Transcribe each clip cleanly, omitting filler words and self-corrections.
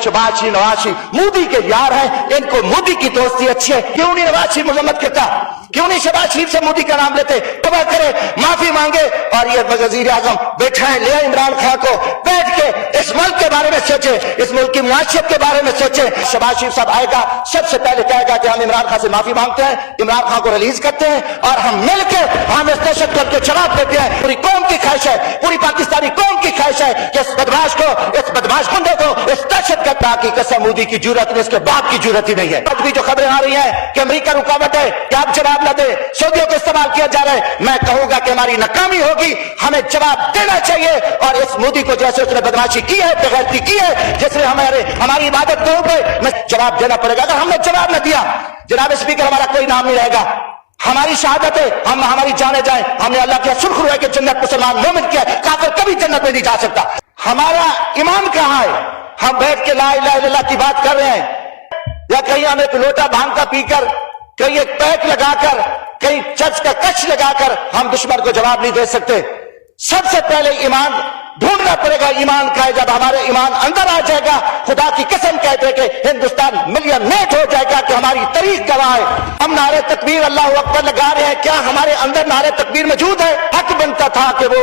शहबाज शरीफ नवाज शरीफ मोदी के यार हैं, इनको मोदी की दोस्ती अच्छी है, क्यों नहीं नवाज शरीफ मजम्मत करता, क्यों नहीं शहबाज शरीफ से मोदी का नाम लेते, तौबा करे, माफी मांगे। और ये वजीर आजम बैठा है, ले इमरान खान को, बैठ के इस मुल्क के बारे में सोचे, इस मुल्क की मुआशरत के बारे में सोचे। शहबाज शरीफ साहब आएगा, सबसे पहले कहेगा कि हम इमरान खान से माफी मांगते हैं, इमरान खान को रिलीज करते हैं और हम मिलकर हम इस दहशतगर्द को जवाब देते हैं। पूरी कौम की ख्वाहिश है, पूरी पाकिस्तानी कौम की ख्वाहिश है कि इस बदमाश को, इस बदमाश गुंडे को, इस दहशतगर्द की कसम मोदी की जरूरत नहीं, इसके बाप की जरूरत ही नहीं है। आज भी जो खबरें आ रही हैं कि अमेरिका रुकावट है कि आप जवाब न दे, सऊदियों को इस्तेमाल किया जा रहा है, मैं कहूंगा कि हमारी नाकामी होगी, हमें जवाब देना चाहिए। और इस मोदी को जैसे उसने बदमाशी की है, बेगैरती की है, जिसने हमारी इबादत को मैं जवाब देना पड़ेगा। अगर हमने जवाब न दिया जनाब स्पीकर, हमारा कोई नाम नहीं रहेगा, हमारी शहादत है, हम हमारी जाने जाए, हमने अल्लाह के सुर्खरू है कि जन्नत मुसलमान मोमिन किया, काफिर कभी जन्नत में नहीं जा सकता। हमारा ईमान कहां है? हम बैठ के ला इलाहा इल्लल्लाह की बात कर रहे हैं, या कहीं हम एक लोटा भांग का पीकर, कहीं एक पैक लगाकर, कहीं चर्च का कच लगाकर हम दुश्मन को जवाब नहीं दे सकते। सबसे पहले ईमान ढूंढना पड़ेगा, ईमान का है। जब हमारे ईमान अंदर आ जाएगा, खुदा की कसम कहते हैं कि हिंदुस्तान मिलियनेट हो जाएगा कि हमारी तारीख गवाह है। हम नारे तकबीर अल्लाह अकबर लगा रहे हैं, क्या हमारे अंदर नारे तकबीर मौजूद है? हक बनता था कि वो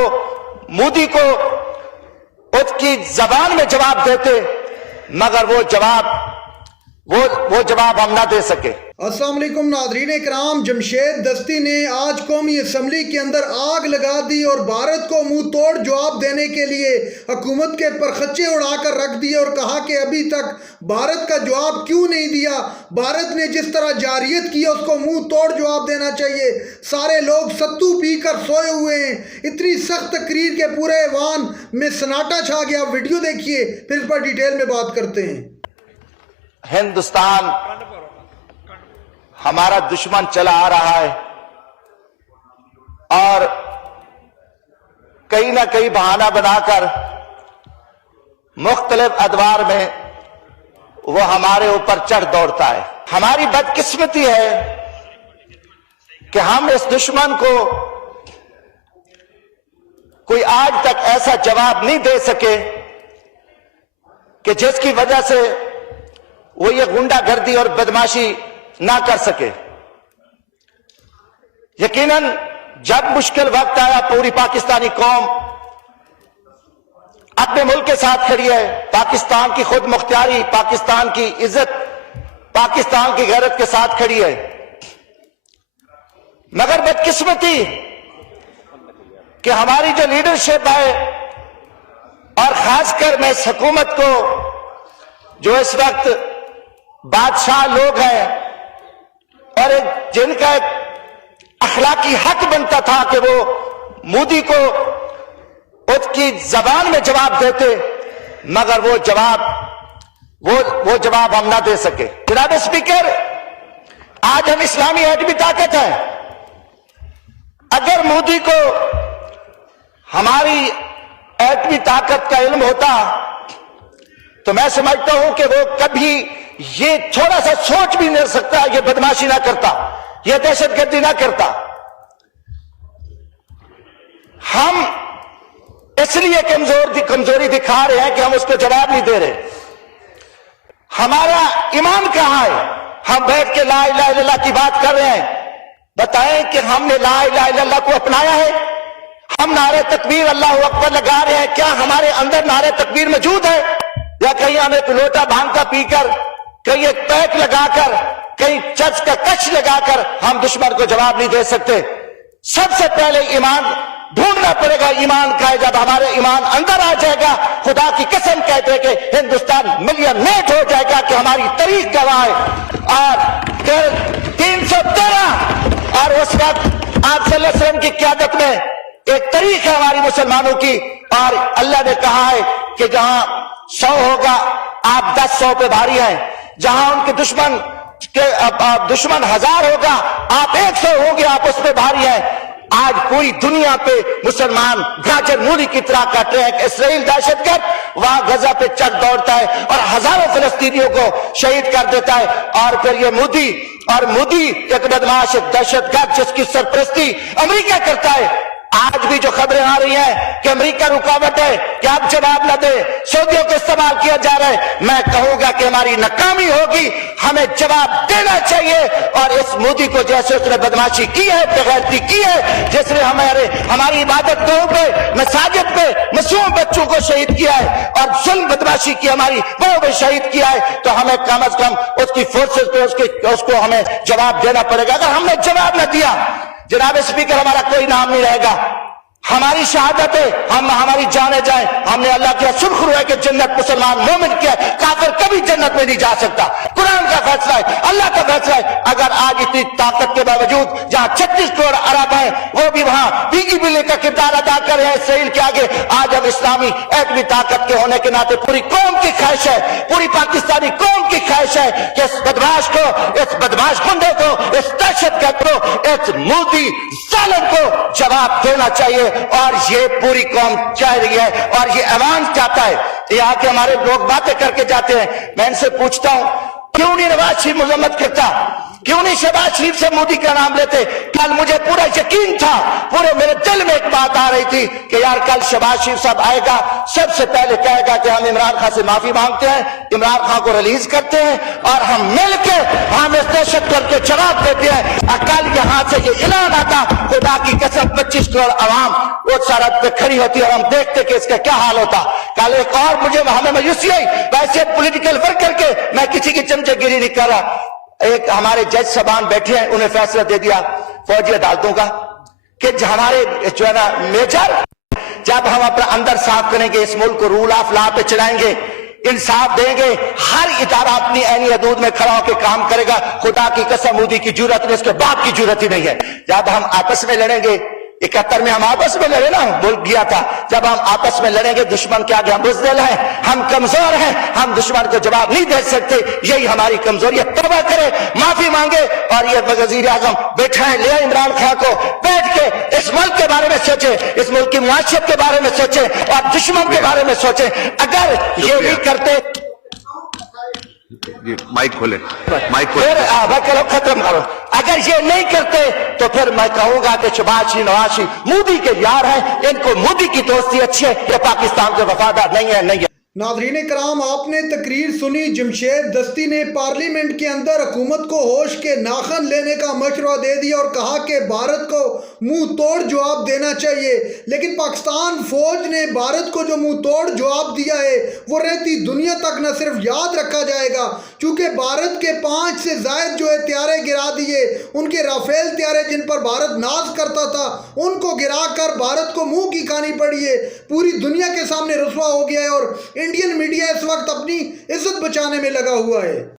मोदी को उसकी जबान में जवाब देते, मगर वो जवाब हम ना दे सके। अस्सलाम वालेकुम नाज़रीन इकराम, जमशेद दस्ती ने आज कौमी असम्बली के अंदर आग लगा दी और भारत को मुंह तोड़ जवाब देने के लिए हुकूमत के परखच्चे उड़ाकर रख दिए और कहा कि अभी तक भारत का जवाब क्यों नहीं दिया, भारत ने जिस तरह जारियत की उसको मुंह तोड़ जवाब देना चाहिए। सारे लोग सत्तू पी कर सोए हुए हैं, इतनी सख्त तकरीर के पूरे ऐवान में सन्नाटा छा गया। वीडियो देखिए, फिर इस पर डिटेल में बात करते हैं। हिंदुस्तान हमारा दुश्मन चला आ रहा है और कहीं ना कहीं बहाना बनाकर मुख्तलिफ अदवार में वो हमारे ऊपर चढ़ दौड़ता है। हमारी बदकिस्मती है कि हम इस दुश्मन को कोई आज तक ऐसा जवाब नहीं दे सके कि जिसकी वजह से वो ये गुंडागर्दी और बदमाशी ना कर सके। यकीनन जब मुश्किल वक्त आया, पूरी पाकिस्तानी कौम अपने मुल्क के साथ खड़ी है, पाकिस्तान की खुद मुख्तियारी, पाकिस्तान की इज्जत, पाकिस्तान की गैरत के साथ खड़ी है। मगर बदकिस्मती कि हमारी जो लीडरशिप है और खासकर मैं इस हुकूमत को, जो इस वक्त बादशाह लोग हैं और जिनका एक अखलाकी हक बनता था कि वो मोदी को उसकी जबान में जवाब देते, मगर वो जवाब हम ना दे सके। जनाब स्पीकर, आज हम इस्लामी एटमी ताकत हैं। अगर मोदी को हमारी एटमी ताकत का इल्म होता तो मैं समझता हूं कि वो कभी ये थोड़ा सा सोच भी नहीं सकता, ये बदमाशी ना करता, ये दहशतगर्दी ना करता। हम इसलिए कमजोरी दिखा रहे हैं कि हम उसको जवाब नहीं दे रहे। हमारा ईमान कहां है? हम बैठ के ला इलाहा इल्लल्लाह की बात कर रहे हैं, बताएं कि हमने ला इलाहा इल्लल्लाह को अपनाया है? हम नारे तकबीर अल्लाह अकबर लगा रहे हैं, क्या हमारे अंदर नारे तकबीर मौजूद है? या कहीं हम एक लोटा भांग का पीकर, कहीं एक पैक लगाकर, कहीं चर्च का कच लगाकर हम दुश्मन को जवाब नहीं दे सकते। सबसे पहले ईमान ढूंढना पड़ेगा, ईमान का है। जब हमारे ईमान अंदर आ जाएगा, खुदा की कसम कहते हैं कि हिंदुस्तान मिलियनेट हो जाएगा कि हमारी तारीख गवाह है। और 313 और उस वक्त आप सल्लल्लाहु अलैहि वसल्लम की क़यादत में एक तारीख है हमारी मुसलमानों की, और अल्लाह ने कहा है कि जहां 100 होगा आप 10 पे भारी हैं, जहां उनके दुश्मन 1000 होगा आप 100 होंगे, आप उस पे भारी हैं। आज पूरी दुनिया पे मुसलमान गाजर मूली की तरह का ट्रैक इसराइल दहशतगर्द वहां गजा पे चक दौड़ता है और हजारों फिलिस्तीनियों को शहीद कर देता है। और फिर ये मोदी एक बदमाश, एक दहशतगर्द जिसकी सरपरस्ती अमेरिका करता है, आज भी जो खबरें आ रही हैं कि अमेरिका रुकावट है कि आप जवाब न दे, सऊदियों को इस्तेमाल किया जा रहा है, मैं कहूंगा कि हमारी नाकामी होगी, हमें जवाब देना चाहिए। और इस मोदी को जैसे उसने बदमाशी की है, बेगैरती की है, जिसने हमारी इबादत गाहों पे, मसाजिद पे मासूम बच्चों को शहीद किया है और जुल्म बदमाशी की हमारी बहु पे शहीद किया है, तो हमें कम से कम उसकी फोर्सेस को उसको हमें जवाब देना पड़ेगा। अगर हमने जवाब न दिया, जनाब स्पीकर, हमारा कोई नाम नहीं रहेगा। हमारी शहादत है, हमारी जाने जाए, हमने अल्लाह के सुरखरू है कि जन्नत मुसलमान मोमिन किया, काफिर कभी जन्नत में नहीं जा सकता। कुरान का फैसला है, अल्लाह का फैसला है। अगर आज इतनी ताकत के बावजूद जहां 36 करोड़ अरब है, वो भी वहां पीकी बिल्ली का किरदार अदा कर रहे हैं इसराइल के आगे, आज अब इस्लामी एटमी ताकत के होने के नाते पूरी कौम की ख्वाहिश है, पूरी पाकिस्तानी कौम की ख्वाहिश है कि इस बदमाश को, इस बदमाश गुंडे को, इस दहशतगर्द को, इस मोदी जालिम को जवाब देना चाहिए। और ये पूरी कौम चाह रही है और ये अवाम चाहता है। यहाँ के हमारे लोग बातें करके जाते हैं, मैं इनसे पूछता हूं, क्यों नहीं नवाज शरीफ मजम्मत करता, क्यों नहीं शहबाज शरीफ से मोदी का नाम लेते? कल मुझे पूरा यकीन था, पूरे मेरे दिल में एक बात आ रही थी कि यार कल शहबाज शरीफ साहब आएगा, सबसे पहले कहेगा कि हम इमरान खान से माफी मांगते हैं, इमरान खान को रिलीज करते हैं और हम मिलकर हम इस दहशतगर्द के जवाब देते हैं। और कल यहाँ से ये ऐलान आता, खुदा की कसम 25 करोड़ आवाम वो सड़क पे खड़ी होती और हम देखते कि इसका क्या हाल होता। कल एक और मुझे हमें मायूसी आई, वैसे पॉलिटिकल वर्कर के, मैं किसी की चमचेगिरी नहीं कर रहा, एक हमारे जज साहबान बैठे हैं, उन्हें फैसला दे दिया फौजी अदालतों का कि हमारे जो है ना मेजर, जब हम अपना अंदर साफ करेंगे, इस मुल्क को रूल ऑफ लॉ पे चलाएंगे, इंसाफ देंगे, हर इदारा अपनी ऐनी हदूद में खड़ा होकर काम करेगा। खुदा की कसम मोदी की जरूरत नहीं, इसके बाप की जरूरत ही नहीं है। जब हम आपस में लड़ेंगे, 71 में हम आपस में लड़े ना, बोल गया था, जब हम आपस में लड़ेंगे दुश्मन के आगे हम बुज़दिल हैं, हम कमजोर हैं, हम दुश्मन को जवाब नहीं दे सकते, यही हमारी कमजोरी है। तौबा करे, माफी मांगे और ये वज़ीर आज़म बैठा है, ले इमरान खान को, बैठ के इस मुल्क के बारे में सोचे, इस मुल्क की मुआशरत के बारे में सोचे और दुश्मन के बारे में सोचे। अगर ये नहीं करते, माइक खोले, माइक खोले। फिर खत्म करो। अगर ये नहीं करते तो फिर मैं कहूंगा कि शहबाज शरीफ, नवाज शरीफ मोदी के यार हैं, इनको मोदी की दोस्ती अच्छी है, ये पाकिस्तान के वफादार नहीं है, नहीं है। नाज़रीन कराम, आपने तकरीर सुनी। जमशेद दस्ती ने पार्लियामेंट के अंदर हुकूमत को होश के नाखन लेने का मशवरा दे दिया और कहा कि भारत को मुंह तोड़ जवाब देना चाहिए। लेकिन पाकिस्तान फौज ने भारत को जो मुंह तोड़ जवाब दिया है वो रहती दुनिया तक न सिर्फ याद रखा जाएगा, क्योंकि भारत के 5 से ज़ायद जो है त्यारे गिरा दिए, उनके राफेल त्यारे जिन पर भारत नाज करता था उनको गिरा कर भारत को मुंह की खानी पड़ी है, पूरी दुनिया के सामने रुसवा हो गया है। और इंडियन मीडिया इस वक्त अपनी इज्जत बचाने में लगा हुआ है।